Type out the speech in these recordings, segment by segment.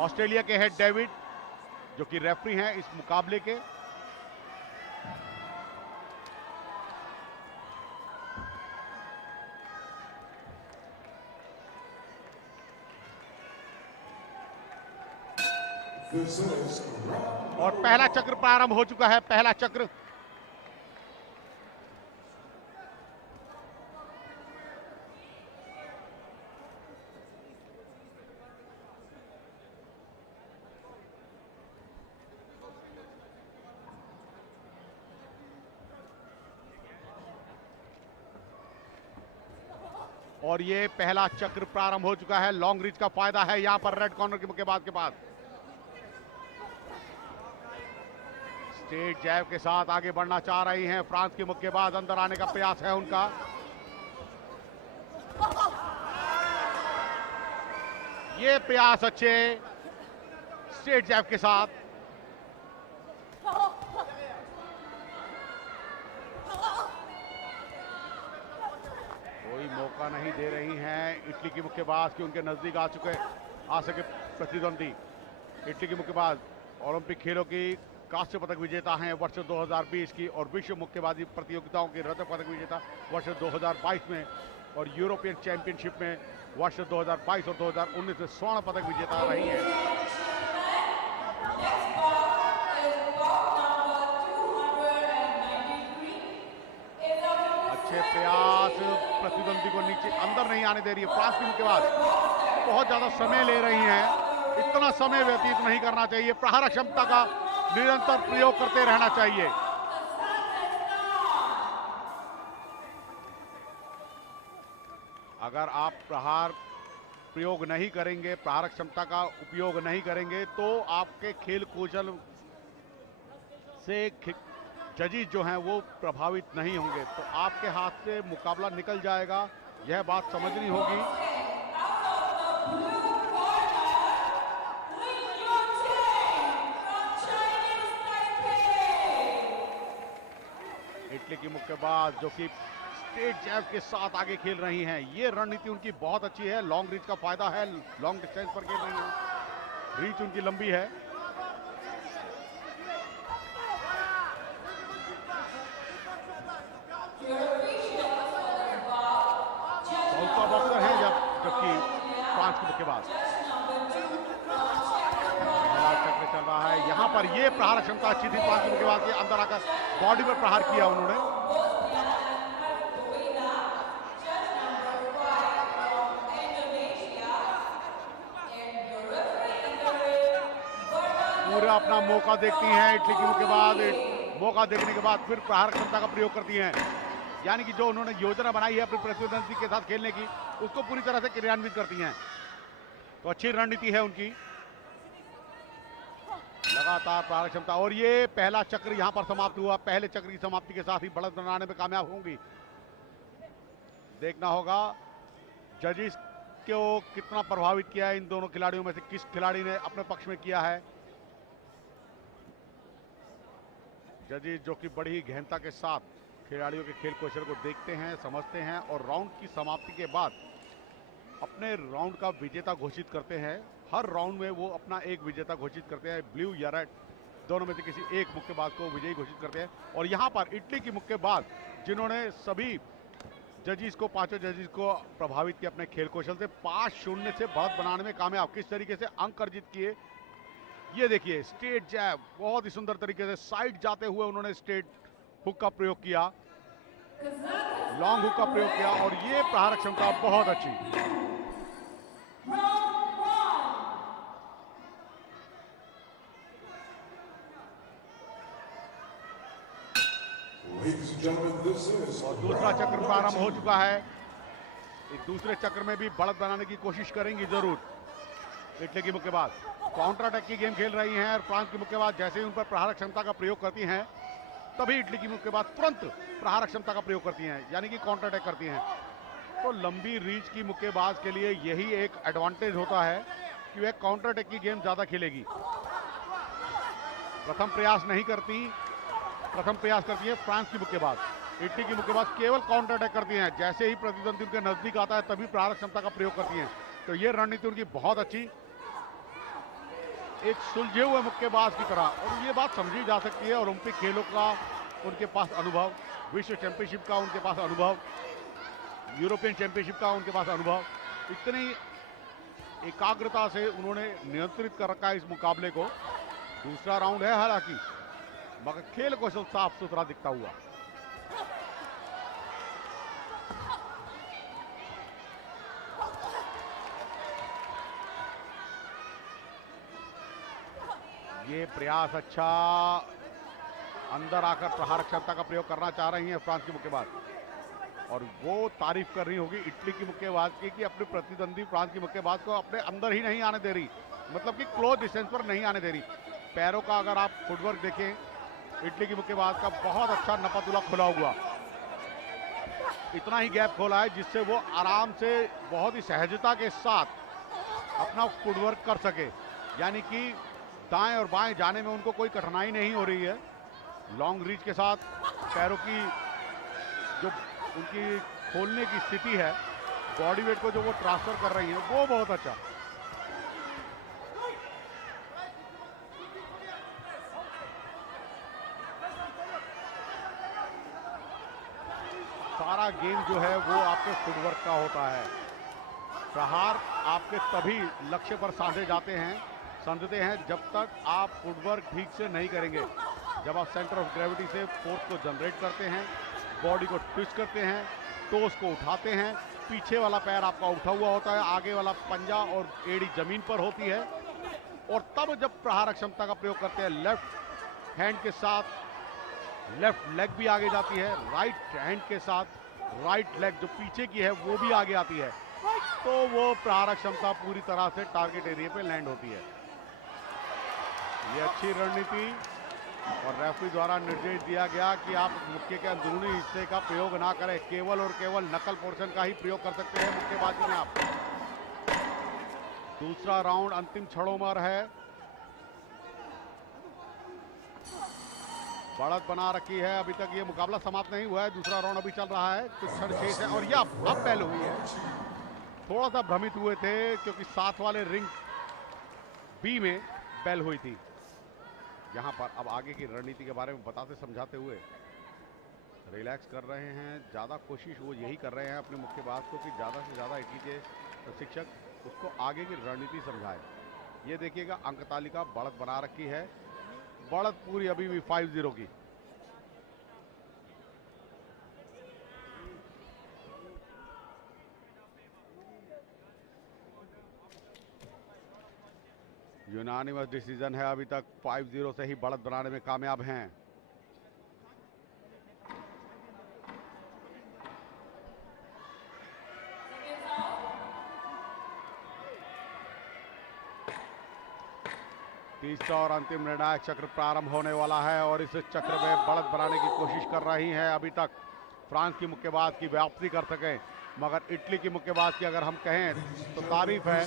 Australia के हैं David, जो कि रेफरी हैं इस मुकाबले के। और पहला चक्र प्रारंभ हो चुका है, पहला चक्र। और ये पहला चक्र प्रारंभ हो चुका है। लॉन्ग रीच का फायदा है यहां पर रेड कॉर्नर के मुक्केबाज के बाद। स्ट्रेट जैब के साथ आगे बढ़ना चाह रही हैं फ्रांस की मुक्केबाज, अंदर आने का प्रयास है उनका। ये प्रयास अच्छे, स्ट्रेट जैब के साथ। कोई मौका नहीं दे रही हैं इटली की मुक्केबाज कि उनके नजदीक आ सके प्रतिद्वंदी। इटली की मुक्केबाज ओलंपिक खेलों की कांस्य पदक विजेता हैं वर्ष 2020 की, और विश्व मुक्केबाजी प्रतियोगिताओं की रजत पदक विजेता वर्ष 2022 में, और यूरोपियन चैंपियनशिप में वर्ष 2022 और 2019 में स्वर्ण पदक विजेता रही हैं। अच्छे प्रयास, प्रतिद्वंदी को नीचे अंदर नहीं आने दे रही है फ्रांस की मुक्केबाज। बहुत ज्यादा समय ले रही हैं, इतना समय व्यतीत नहीं करना चाहिए। प्रहार क्षमता का निरंतर प्रयोग करते रहना चाहिए। अगर आप प्रहार प्रयोग नहीं करेंगे, प्रहार क्षमता का उपयोग नहीं करेंगे, तो आपके खेल कौशल से जजेस जो हैं वो प्रभावित नहीं होंगे, तो आपके हाथ से मुकाबला निकल जाएगा। यह बात समझनी होगी। इटली की मुक्केबाज जो कि स्ट्रेट जैब के साथ आगे खेल रही हैं, ये रणनीति उनकी बहुत अच्छी है। लॉन्ग रीच का फायदा है, लॉन्ग डिस्टेंस पर खेल रही हैं, रीच उनकी लंबी है। साउथ बॉक्सर हैं जबकि फ्रांस की मुक्केबाज। चक्र चल रहा है यहां पर। ये प्रहार क्षमता अच्छी थी फ्रांस की मुक्केबाज के, अंदर आकर बॉडी पर प्रहार किया उन्होंने। पूरा अपना मौका देखती हैं इटली की मुक्केबाज। मौका देखने के बाद फिर प्रहार क्षमता का प्रयोग करती हैं, यानी कि जो उन्होंने योजना बनाई है अपने प्रतिद्वंदी के साथ खेलने की, उसको पूरी तरह से क्रियान्वित करती हैं। तो अच्छी रणनीति है उनकी, लगातार प्रहार क्षमता। और ये पहला चक्र यहां पर समाप्त हुआ। पहले चक्र की समाप्ति के साथ ही बढ़त बनाने में कामयाब होंगी। देखना होगा जजेस को कितना प्रभावित किया है इन दोनों खिलाड़ियों में से, किस खिलाड़ी ने अपने पक्ष में किया है। जजेस जो कि बड़ी गहनता के साथ खिलाड़ियों के खेल कौशल को देखते हैं, समझते हैं, और राउंड की समाप्ति के बाद अपने राउंड का विजेता घोषित करते हैं। हर राउंड में वो अपना एक विजेता घोषित करते हैं, ब्लू या रेड दोनों में से किसी एक मुक्केबाज को विजयी घोषित करते हैं। और यहाँ पर इटली की मुक्केबाज जिन्होंने सभी जजेस को, पांचों जजेस को प्रभावित किया अपने खेल कौशल से, 5-0 से बढ़त बनाने में कामयाब। किस तरीके से अंक अर्जित किए ये देखिए। स्ट्रेट जैब बहुत ही सुंदर तरीके से साइड जाते हुए उन्होंने स्ट्रेट हुक का प्रयोग किया, लॉन्ग हुक का प्रयोग किया, और ये प्रहार क्षमता बहुत अच्छी। और दूसरा चक्र प्रारंभ हो चुका है। इस दूसरे चक्र में भी बढ़त बनाने की कोशिश करेंगी जरूर इटली की मुक्केबाज। काउंटर अटैक की गेम खेल रही हैं, और फ्रांस की मुक्केबाज जैसे ही उन पर प्रहार क्षमता का प्रयोग करती हैं, तभी इटली की मुक्केबाज तुरंत प्रहार क्षमता का प्रयोग करती हैं, यानी कि काउंटर अटैक करती हैं। तो लंबी रीच की मुक्केबाज के लिए यही एक एडवांटेज होता है कि वह काउंटर अटैक की गेम ज्यादा खेलेगी। प्रथम प्रयास नहीं करती, प्रथम प्रयास करती है फ्रांस की मुक्केबाज। इटली की मुक्केबाज केवल काउंटर अटैक करती हैं, जैसे ही प्रतिद्वंदी उनके नजदीक आता है तभी प्रहार क्षमता का प्रयोग करती हैं। तो ये रणनीति उनकी बहुत अच्छी। एक सुलझे हुए मुक्केबाज की तरह, और ये बात समझी जा सकती है। ओलंपिक खेलों का उनके पास अनुभव, विश्व चैंपियनशिप का उनके पास अनुभव, यूरोपियन चैंपियनशिप का उनके पास अनुभव, इतनी एकाग्रता से उन्होंने नियंत्रित कर रखा है इस मुकाबले को। दूसरा राउंड है हालांकि, मगर खेल कौशल साफ सुथरा दिखता हुआ। ये प्रयास अच्छा, अंदर आकर प्रहार क्षमता का प्रयोग करना चाह रही हैं फ्रांस की मुक्केबाज, और वो तारीफ कर रही होगी इटली की मुक्केबाज की कि अपने प्रतिद्वंदी फ्रांस की मुक्केबाज को अपने अंदर ही नहीं आने दे रही, मतलब कि क्लोज डिस्टेंस पर नहीं आने दे रही। पैरों का अगर आप फुटवर्क देखें इटली की मुक्केबाज का, बहुत अच्छा नपतुला खुला हुआ, इतना ही गैप खोला है जिससे वो आराम से बहुत ही सहजता के साथ अपना फुटवर्क कर सके, यानी कि दाएं और बाएं जाने में उनको कोई कठिनाई नहीं हो रही है। लॉन्ग रीच के साथ पैरों की जो उनकी खोलने की स्थिति है, बॉडी वेट को जो वो ट्रांसफर कर रही है, वो बहुत अच्छा। सारा गेम जो है वो आपके फुटवर्क का होता है। प्रहार आपके तभी लक्ष्य पर साधे जाते हैं, समझते हैं, जब तक आप फुटवर्क ठीक से नहीं करेंगे। जब आप सेंटर ऑफ ग्रेविटी से फोर्स को जनरेट करते हैं, बॉडी को ट्विस्ट करते हैं, टोस को उठाते हैं, पीछे वाला पैर आपका उठा हुआ होता है, आगे वाला पंजा और एड़ी जमीन पर होती है, और तब जब प्रहार क्षमता का प्रयोग करते हैं लेफ्ट हैंड के साथ, लेफ्ट लेग भी आगे जाती है, राइट हैंड के साथ राइट लेग जो पीछे की है वो भी आगे आती है, तो वो प्रहार क्षमता पूरी तरह से टारगेट एरिया पे लैंड होती है। ये अच्छी रणनीति, और रेफरी द्वारा निर्देश दिया गया कि आप मुक्के के अंदरूनी हिस्से का प्रयोग ना करें, केवल और केवल नकल पोर्शन का ही प्रयोग कर सकते हैं मुक्केबाजी में आप। दूसरा राउंड अंतिम क्षणों में है, बढ़त बना रखी है, अभी तक ये मुकाबला समाप्त नहीं हुआ है, दूसरा राउंड अभी चल रहा है, कुछ क्षण शेष है, और ये अब पहल हुई है। थोड़ा सा भ्रमित हुए थे क्योंकि साथ वाले रिंग बी में बेल हुई थी। यहाँ पर अब आगे की रणनीति के बारे में बताते समझाते हुए रिलैक्स कर रहे हैं, ज़्यादा कोशिश वो यही कर रहे हैं अपने मुक्केबाज को कि ज़्यादा से ज़्यादा इटली के प्रशिक्षक उसको आगे की रणनीति समझाए। ये देखिएगा अंक तालिका बढ़त बना रखी है, बढ़त पूरी अभी भी 5-0 की। यूनानिमस डिसीजन है, अभी तक 5-0 से ही बढ़त बनाने में कामयाब हैं। तीसरा और अंतिम निर्णायक चक्र प्रारंभ होने वाला है, और इस चक्र में बढ़त बनाने की कोशिश कर रही हैं अभी तक फ्रांस की मुक्केबाज की वापसी कर सकें, मगर इटली की मुक्केबाज की अगर हम कहें तो तारीफ है,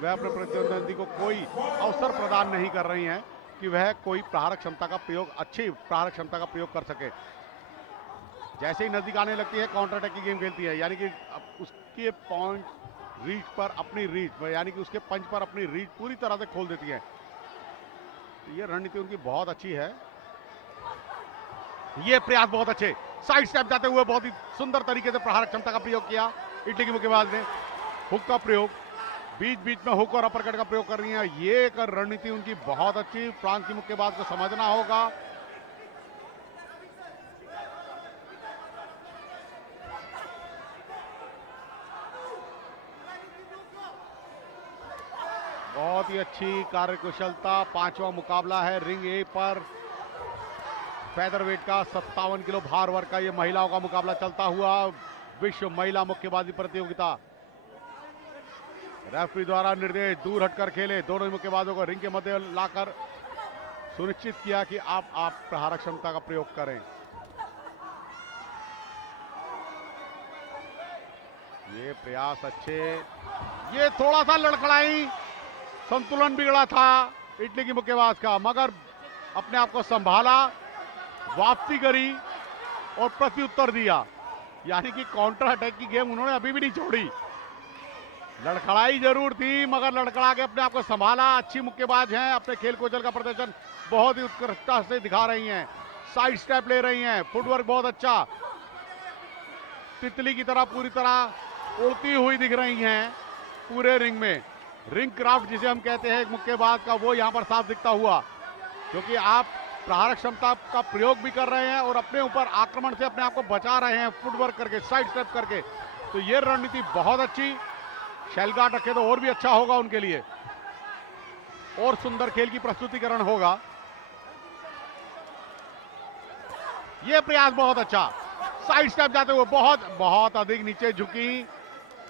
वह अपने प्रतिद्वंदी को कोई अवसर प्रदान नहीं कर रही हैं कि वह कोई प्रहार क्षमता का प्रयोग, अच्छी प्रहार क्षमता का प्रयोग कर सके। जैसे ही नजदीक आने लगती है काउंटर अटैक की गेम खेलती है, यानी कि उसके पॉइंट रीच पर अपनी रीच, यानी कि उसके पंच पर अपनी रीच पूरी तरह से खोल देती है। ये रणनीति उनकी बहुत अच्छी है। ये प्रयास बहुत अच्छे, साइड स्टेप जाते हुए बहुत ही सुंदर तरीके से प्रहार क्षमता का प्रयोग किया इटली की मुक्केबाज ने। हुक का प्रयोग, बीच बीच में हुक और अपरकट का प्रयोग कर रही है, ये एक रणनीति उनकी बहुत अच्छी, फ्रांस की मुक्केबाज को समझना होगा। बहुत ही अच्छी कार्यकुशलता। पांचवा मुकाबला है रिंग ए पर, फेदरवेट का 57 किलो भार वर्ग का ये महिलाओं का मुकाबला चलता हुआ विश्व महिला मुक्केबाजी प्रतियोगिता। रेफरी द्वारा निर्देश दूर हटकर खेले, दोनों ही मुक्केबाजों को रिंग के मध्य लाकर सुनिश्चित किया कि आप प्रहार क्षमता का प्रयोग करें। ये प्रयास अच्छे, ये थोड़ा सा लड़खड़ाई, संतुलन बिगड़ा था इटली की मुक्केबाज का, मगर अपने आप को संभाला, वापसी करी और प्रत्युत्तर दिया, यानी कि काउंटर अटैक की गेम उन्होंने अभी भी नहीं छोड़ी। लड़खड़ाई जरूर थी, मगर लड़खड़ा के अपने आप को संभाला। अच्छी मुक्केबाज हैं, अपने खेल कौशल का प्रदर्शन बहुत ही उत्कृष्टता से दिखा रही हैं। साइड स्टेप ले रही हैं, फुटवर्क बहुत अच्छा, तितली की तरह पूरी तरह उड़ती हुई दिख रही हैं पूरे रिंग में। रिंग क्राफ्ट जिसे हम कहते हैं एक मुक्केबाज का, वो यहाँ पर साफ दिखता हुआ, क्योंकि आप प्रहारक क्षमता का प्रयोग भी कर रहे हैं और अपने ऊपर आक्रमण से अपने आप को बचा रहे हैं फुटवर्क करके, साइड स्टेप करके। तो ये रणनीति बहुत अच्छी। शेल गार्ड रखे तो और भी अच्छा होगा उनके लिए, और सुंदर खेल की प्रस्तुतिकरण होगा। ये प्रयास बहुत अच्छा, साइड स्टेप जाते हुए बहुत बहुत अधिक नीचे झुकी,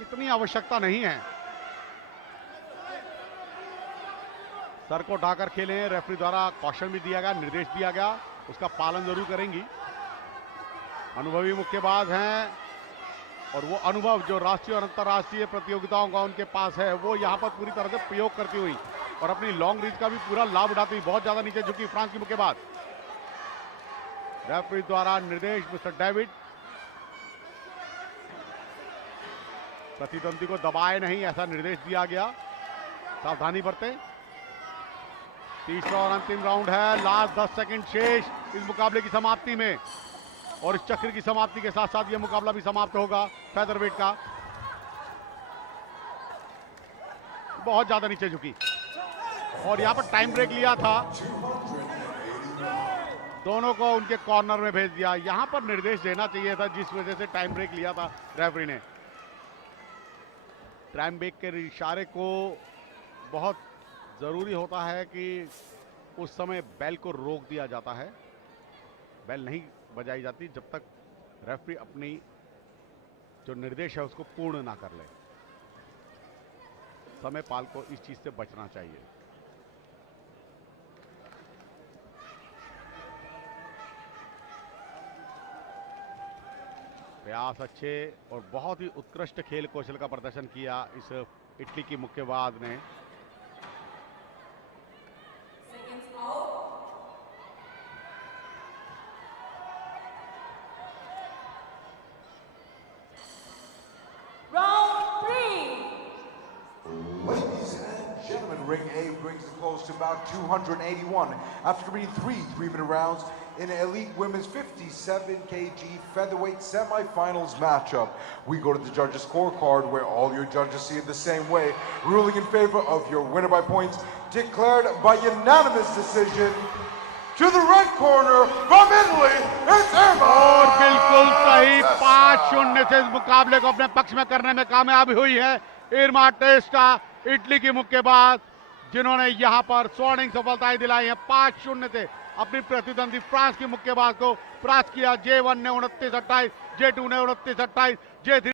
इतनी आवश्यकता नहीं है। सर को उठाकर खेलें, रेफरी द्वारा कॉशन भी दिया गया, निर्देश दिया गया, उसका पालन जरूर करेंगी। अनुभवी मुक्केबाज हैं और वो अनुभव जो राष्ट्रीय और अंतर्राष्ट्रीय प्रतियोगिताओं का उनके पास है, वो यहाँ पर पूरी तरह से प्रयोग करती हुई और अपनी लॉन्ग रीच का भी पूरा लाभ उठाती हुई बहुत ज्यादा नीचे झुकी फ्रांस की मुक्केबाज। रेफरी द्वारा निर्देश, मिस्टर डेविड, प्रतिद्वंदी को दबाए नहीं, ऐसा निर्देश दिया गया, सावधानी बरतें। तीसरा और अंतिम राउंड है, लास्ट 10 सेकंड शेष इस मुकाबले की समाप्ति में, और इस चक्र की समाप्ति के साथ साथ यह मुकाबला भी समाप्त होगा फेदरवेट का। बहुत ज्यादा नीचे झुकी और यहां पर टाइम ब्रेक लिया था, दोनों को उनके कॉर्नर में भेज दिया। यहां पर निर्देश देना चाहिए था, जिस वजह से टाइम ब्रेक लिया था रेफरी ने। टाइम ब्रेक के इशारे को बहुत जरूरी होता है कि उस समय बेल को रोक दिया जाता है, बेल नहीं बजाई जाती जब तक रेफरी अपनी जो निर्देश है उसको पूर्ण ना कर ले। समय पाल को इस चीज से बचना चाहिए। प्रयास अच्छे और बहुत ही उत्कृष्ट खेल कौशल का प्रदर्शन किया इस इटली की मुक्केबाज ने। Ring A brings the close to about 281 after beating three 3-minute rounds in an elite women's 57 kg featherweight semifinals matchup. We go to the judges' scorecard where all your judges see it the same way, ruling in favor of your winner by points, declared by unanimous decision. To the red corner from Italy, it's Irma. और बिल्कुल सही 5-0 से इस मुकाबले को अपने पक्ष में करने में कामयाब हुई है इर्मा टेस्टा, इटली की मुक्केबाज, जिन्होंने यहां पर स्वर्णिम सफलताएं दिलाई हैं। 5-0 से अपनी प्रतिद्वंदी फ्रांस की मुक्केबाज को परास्त किया। J1 ने 29-28, J2 ने 29-28, J3